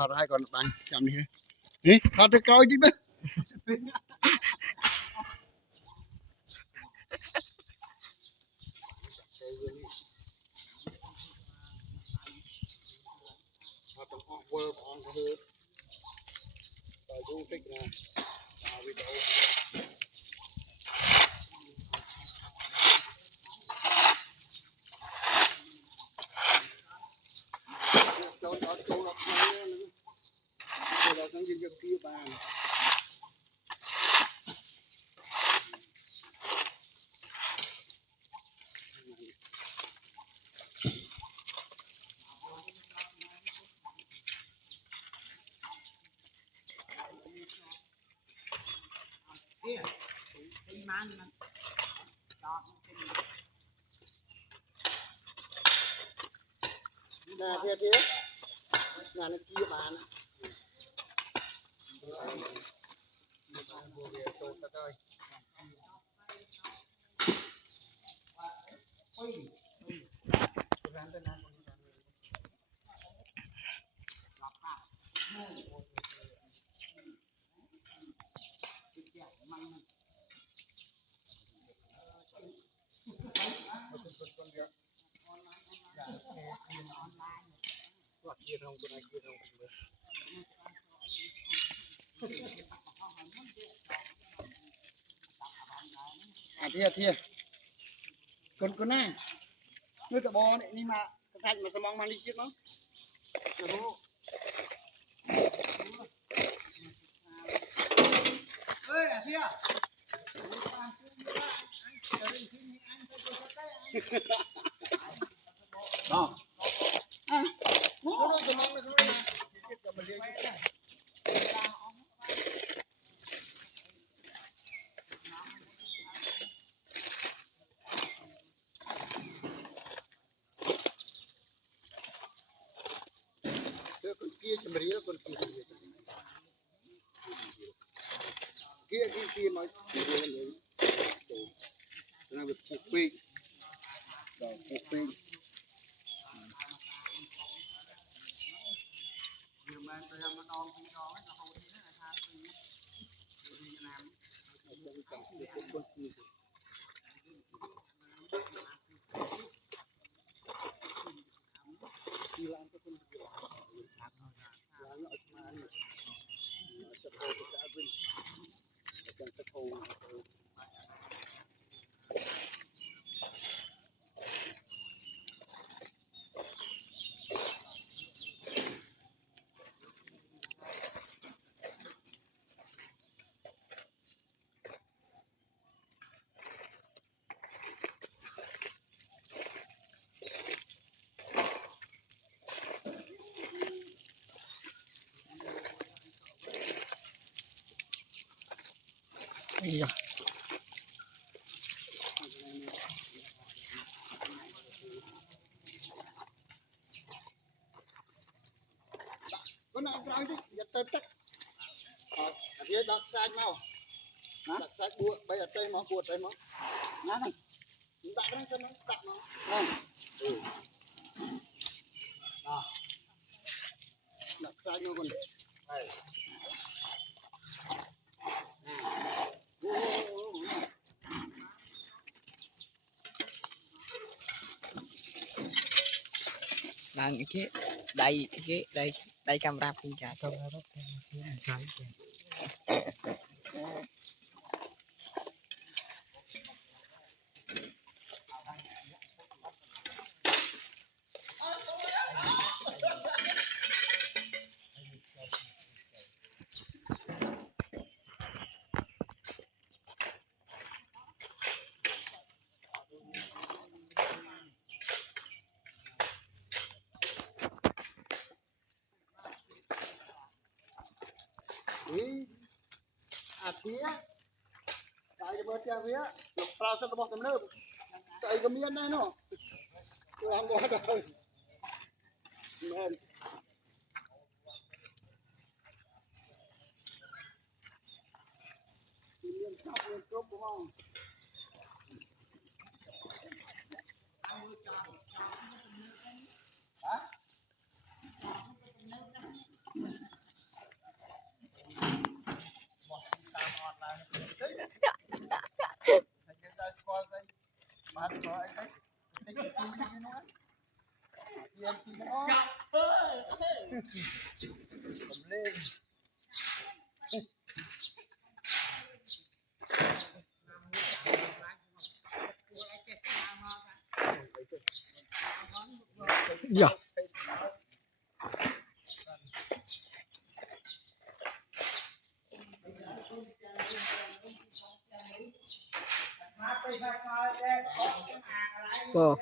อดให้ก่อนบังจำนี่นี่ทอดตะกร้อยดิบ้างทอดต้องออกเวอร์ออนก็คือต่อยูฟิกนะต่อวิดีโอโจนโจนออกมาเนี่ยเราต้องยืนยันที่บ้านน่าเทียบน่าในที่บ้านเทียบคนหน้าเมื่อกระบอกนี่มากระทัดมาสมองมาลิขิตมั้งเดี๋ยวเฮ้ยเทียบน้องคนกี้จะมาเรียกคนกี้กี้มาเรียกเลยนั่งแบบปุกปีกดอกปุกปีกมันจะมาดองดองแล้วเขาที่นั่นนะครับดีน้ำต้องจับเด็กคนกี้ที่ร้านก็คนเดียวร้านเอามาจะโทรจะเป็นจะโทรIya. Có nào nói chứ, giật tơi tách. Phía đặt sai mau. Đặt sai bua, bây giờ tơi máu, bua tơi máu. Nó này. Đặt nó cho nó đặt nó. Đó. Đặt sai nó còn. Đây. Đang đây camera pin cả camera sai Phía tại bờ kia phía lục rau cho bọc tầm nước tại cái miếng này nó làm quá rồi men miếng sắp miếng cốp đúng không hả dạ Wow.